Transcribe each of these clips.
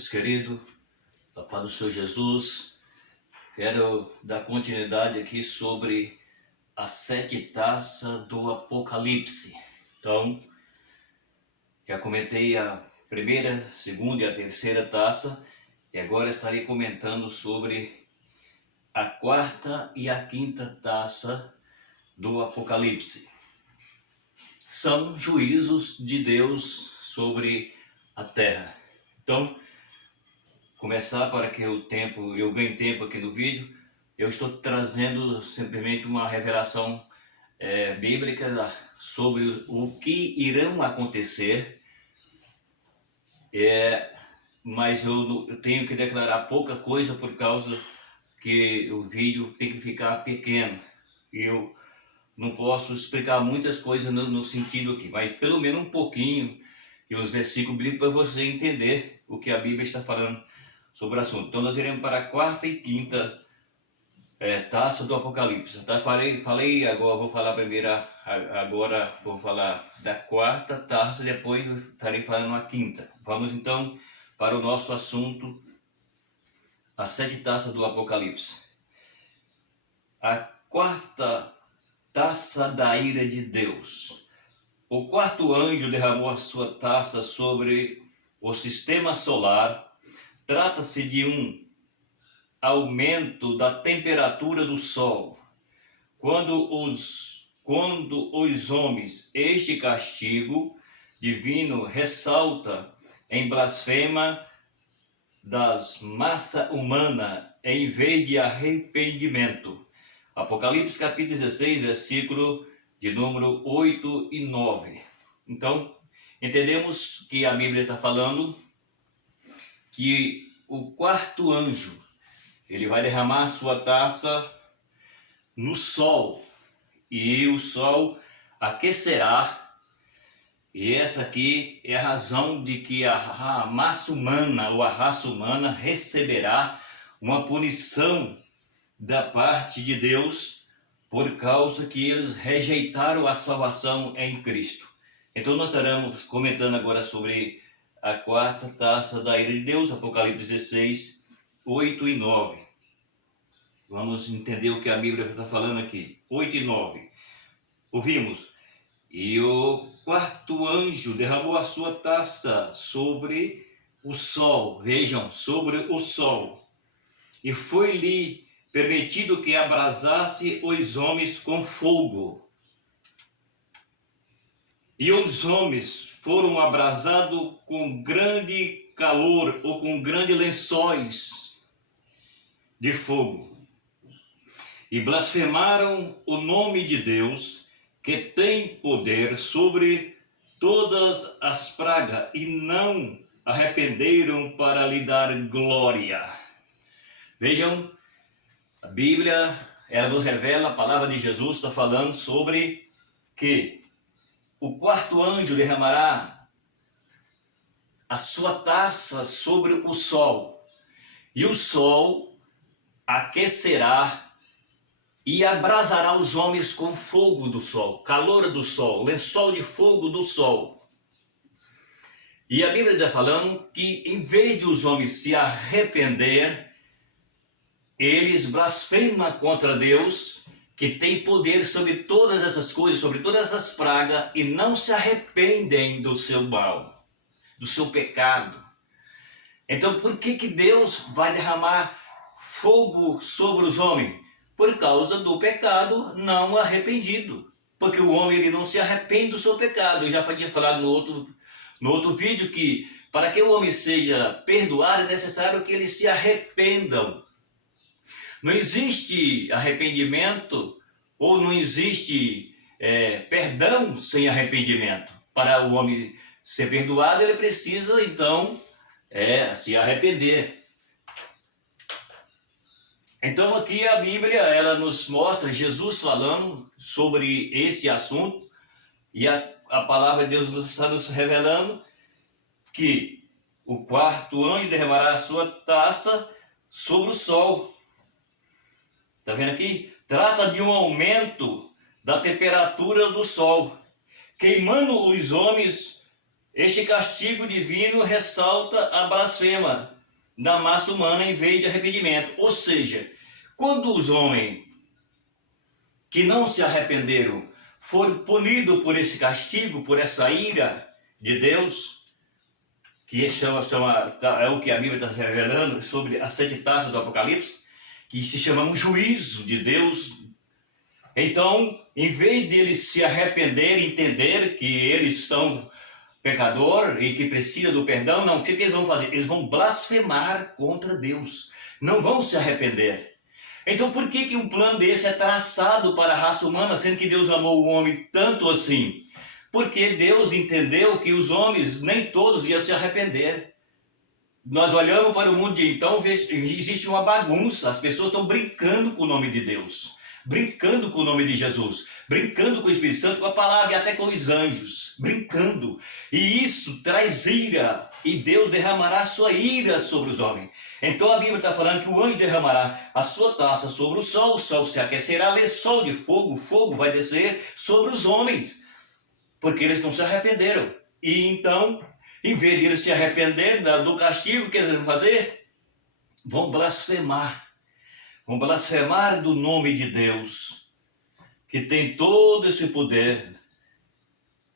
Meus queridos, da paz do Senhor Jesus, quero dar continuidade aqui sobre as 7 taças do Apocalipse. Então, já comentei a primeira, segunda e a terceira taça, e agora estarei comentando sobre a 4ª e a 5ª taça do Apocalipse. São juízos de Deus sobre a terra. Então, começar para que eu ganhe tempo aqui no vídeo, eu estou trazendo simplesmente uma revelação bíblica sobre o que irão acontecer, mas eu tenho que declarar pouca coisa por causa que o vídeo tem que ficar pequeno. Eu não posso explicar muitas coisas no sentido aqui, mas pelo menos um pouquinho e os versículos bíblicos para você entender o que a Bíblia está falando sobre o assunto. Então nós iremos para a 4ª e 5ª taça do Apocalipse. Tá? Falei agora, vou falar primeiro, agora vou falar da 4ª taça, depois estarei falando a 5ª. Vamos então para o nosso assunto, as 7 taças do Apocalipse. A 4ª taça da ira de Deus. O 4º anjo derramou a sua taça sobre o sistema solar. Trata-se de um aumento da temperatura do Sol. Quando os homens, este castigo divino ressalta em blasfema das massas humanas em vez de arrependimento. Apocalipse capítulo 16, versículo de número 8 e 9. Então, entendemos que a Bíblia está falando que o 4º anjo, ele vai derramar a sua taça no sol, e o sol aquecerá, e essa aqui é a razão de que a massa humana, ou a raça humana, receberá uma punição da parte de Deus, por causa que eles rejeitaram a salvação em Cristo. Então nós estaremos comentando agora sobre a 4ª taça da ira de Deus, Apocalipse 16, 8 e 9. Vamos entender o que a Bíblia está falando aqui. 8 e 9. Ouvimos. E o 4º anjo derramou a sua taça sobre o sol. Vejam, sobre o sol. E foi-lhe permitido que abrasasse os homens com fogo. E os homens foram abrasados com grande calor, ou com grandes lençóis de fogo. E blasfemaram o nome de Deus, que tem poder sobre todas as pragas, e não arrependeram para lhe dar glória. Vejam, a Bíblia, ela nos revela, a palavra de Jesus está falando sobre que o 4º anjo derramará a sua taça sobre o sol, e o sol aquecerá e abrasará os homens com fogo do sol, calor do sol, lençol de fogo do sol. E a Bíblia está falando que em vez de os homens se arrepender, eles blasfemam contra Deus, que tem poder sobre todas essas coisas, sobre todas essas pragas, e não se arrependem do seu mal, do seu pecado. Então por que Deus vai derramar fogo sobre os homens? Por causa do pecado não arrependido. Porque o homem ele não se arrepende do seu pecado. Eu já tinha falado no outro vídeo que para que o homem seja perdoado é necessário que eles se arrependam. Não existe arrependimento ou não existe perdão sem arrependimento. Para o homem ser perdoado, ele precisa então se arrepender. Então aqui a Bíblia ela nos mostra Jesus falando sobre esse assunto, e a palavra de Deus está nos revelando que o 4º anjo derramará a sua taça sobre o sol. Está vendo aqui? Trata de um aumento da temperatura do sol, queimando os homens Este castigo divino ressalta a blasfema da massa humana em vez de arrependimento. Ou seja, quando os homens que não se arrependeram foram punidos por esse castigo, por essa ira de Deus, que é o que a Bíblia está revelando sobre as 7 taças do Apocalipse, que se chama um juízo de Deus. Então, em vez deles se arrepender e entender que eles são pecador e que precisa do perdão, não, o que eles vão fazer? Eles vão blasfemar contra Deus, não vão se arrepender. Então por que um plano desse é traçado para a raça humana, sendo que Deus amou o homem tanto assim? Porque Deus entendeu que os homens, nem todos iam se arrepender. Nós olhamos para o mundo de então, existe uma bagunça, as pessoas estão brincando com o nome de Deus, brincando com o nome de Jesus, brincando com o Espírito Santo, com a palavra e até com os anjos, brincando. E isso traz ira, e Deus derramará a sua ira sobre os homens. Então a Bíblia está falando que o anjo derramará a sua taça sobre o sol se aquecerá, lençol de fogo, o fogo vai descer sobre os homens, porque eles não se arrependeram. E então, em vez de eles se arrepender do castigo que eles vão fazer, vão blasfemar do nome de Deus, que tem todo esse poder.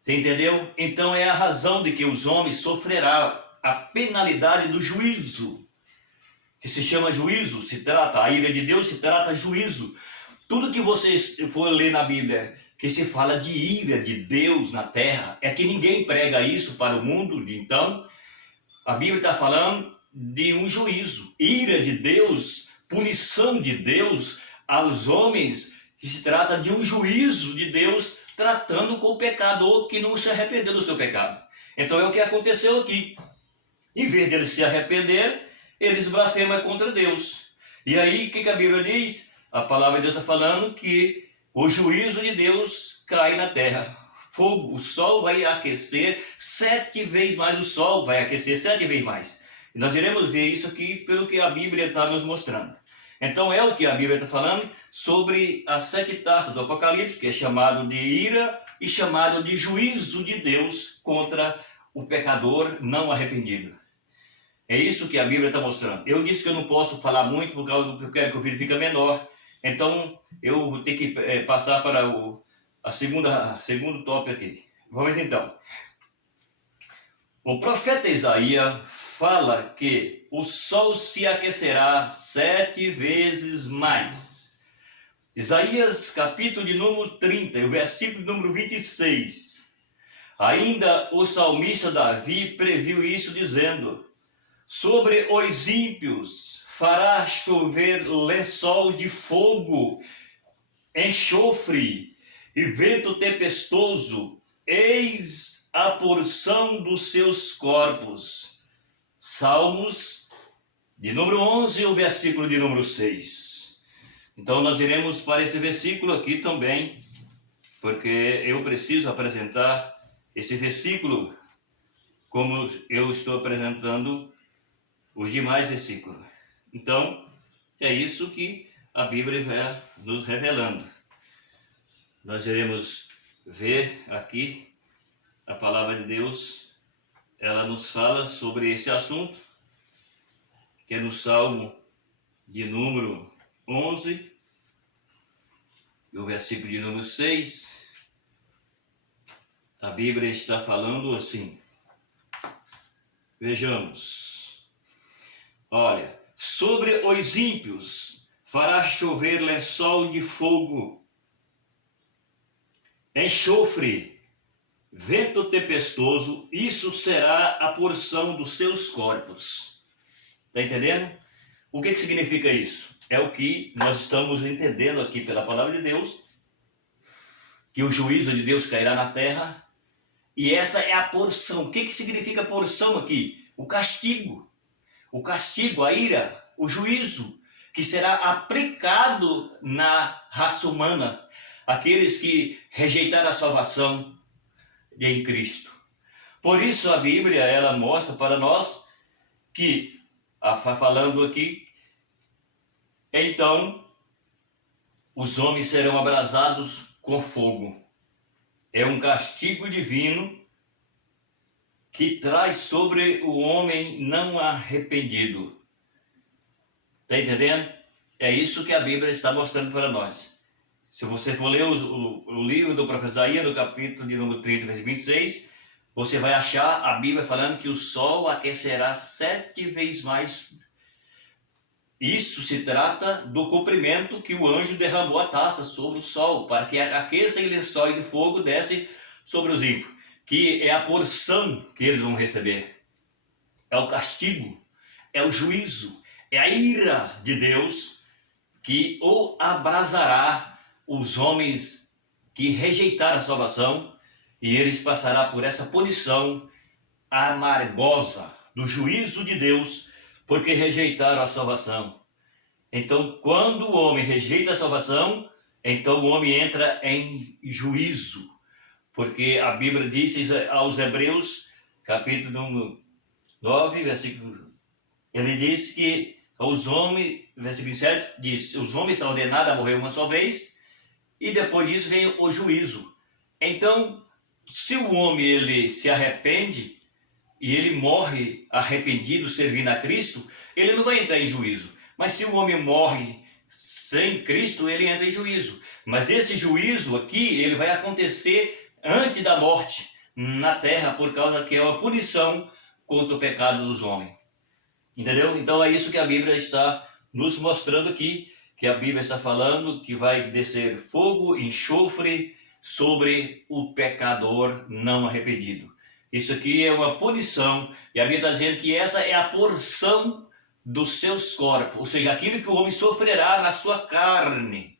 Você entendeu? Então é a razão de que os homens sofrerão a penalidade do juízo, que se chama juízo, se trata, a ira de Deus se trata juízo. Tudo que vocês for ler na Bíblia, que se fala de ira de Deus na terra, é que ninguém prega isso para o mundo, então a Bíblia está falando de um juízo, ira de Deus, punição de Deus aos homens, que se trata de um juízo de Deus tratando com o pecador que não se arrependeu do seu pecado. Então é o que aconteceu aqui. Em vez de eles se arrepender, eles blasfemam contra Deus. E aí o que a Bíblia diz? A palavra de Deus está falando que o juízo de Deus cai na terra. Fogo, o sol vai aquecer 7 vezes mais, o sol vai aquecer 7 vezes mais. E nós iremos ver isso aqui pelo que a Bíblia está nos mostrando. Então é o que a Bíblia está falando sobre as 7 taças do Apocalipse, que é chamado de ira e chamado de juízo de Deus contra o pecador não arrependido. É isso que a Bíblia está mostrando. Eu disse que eu não posso falar muito por causa do que eu quero que o vídeo fique menor. Então eu vou ter que passar para a segundo tópico aqui. Vamos então. O profeta Isaías fala que o sol se aquecerá 7 vezes mais. Isaías capítulo de número 30, o versículo número 26. Ainda o salmista Davi previu isso dizendo: sobre os ímpios fará chover lençol de fogo, enxofre e vento tempestuoso, eis a porção dos seus corpos. Salmos de número 11, o versículo de número 6. Então nós iremos para esse versículo aqui também, porque eu preciso apresentar esse versículo como eu estou apresentando os demais versículos. Então, é isso que a Bíblia vai nos revelando. Nós iremos ver aqui a palavra de Deus, ela nos fala sobre esse assunto, que é no Salmo de número 11, e o versículo de número 6. A Bíblia está falando assim. Vejamos. Olha, sobre os ímpios fará chover lençol de fogo, enxofre, vento tempestuoso, isso será a porção dos seus corpos. Está entendendo? O que significa isso? É o que nós estamos entendendo aqui pela palavra de Deus, que o juízo de Deus cairá na terra, e essa é a porção. O que significa porção aqui? O castigo, a ira, o juízo, que será aplicado na raça humana, aqueles que rejeitaram a salvação em Cristo. Por isso a Bíblia, ela mostra para nós que, falando aqui, então os homens serão abrasados com fogo. É um castigo divino que traz sobre o homem não arrependido. Está entendendo? É isso que a Bíblia está mostrando para nós. Se você for ler o livro do profeta Isaías, no capítulo de número 30, versículo 26, você vai achar a Bíblia falando que o sol aquecerá 7 vezes mais. Isso se trata do cumprimento que o anjo derramou a taça sobre o sol, para que aqueça e lençóis de fogo desce sobre os ímpios, que é a porção que eles vão receber. É o castigo, é o juízo, é a ira de Deus que ou abrasará os homens que rejeitaram a salvação, e eles passarão por essa punição amargosa do juízo de Deus, porque rejeitaram a salvação. Então, quando o homem rejeita a salvação, então o homem entra em juízo, porque a Bíblia diz aos Hebreus, capítulo 9, versículo, ele diz que os homens, versículo 7, diz, os homens estão ordenados a morrer uma só vez, e depois disso vem o juízo. Então, se o homem ele se arrepende, e ele morre arrependido, servindo a Cristo, ele não vai entrar em juízo. Mas se o homem morre sem Cristo, ele entra em juízo. Mas esse juízo aqui, ele vai acontecer antes da morte na terra, por causa que é uma punição contra o pecado dos homens. Entendeu? Então é isso que a Bíblia está nos mostrando aqui, que a Bíblia está falando que vai descer fogo, enxofre sobre o pecador não arrependido. Isso aqui é uma punição, e a Bíblia está dizendo que essa é a porção dos seus corpos, ou seja, aquilo que o homem sofrerá na sua carne.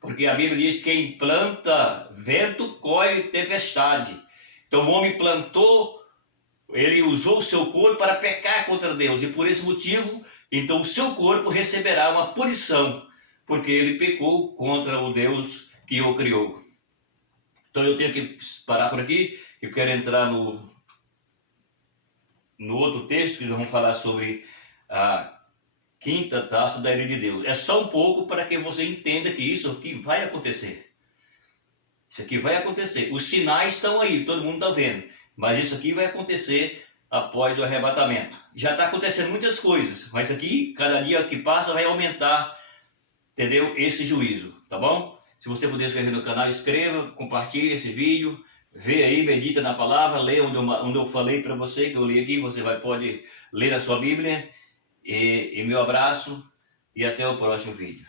Porque a Bíblia diz que quem planta vento colhe tempestade. Então o homem plantou, ele usou o seu corpo para pecar contra Deus, e por esse motivo, então o seu corpo receberá uma punição, porque ele pecou contra o Deus que o criou. Então eu tenho que parar por aqui, eu quero entrar no outro texto, que nós vamos falar sobre a quinta taça da ira de Deus. É só um pouco para que você entenda que isso aqui vai acontecer. Isso aqui vai acontecer. Os sinais estão aí, todo mundo está vendo. Mas isso aqui vai acontecer após o arrebatamento. Já está acontecendo muitas coisas, mas aqui, cada dia que passa, vai aumentar, entendeu? Esse juízo, tá bom? Se você puder inscrever no canal, inscreva, compartilhe esse vídeo, vê aí, medita na palavra, lê onde eu falei para você, que eu li aqui, você pode ler a sua Bíblia. E meu abraço e até o próximo vídeo.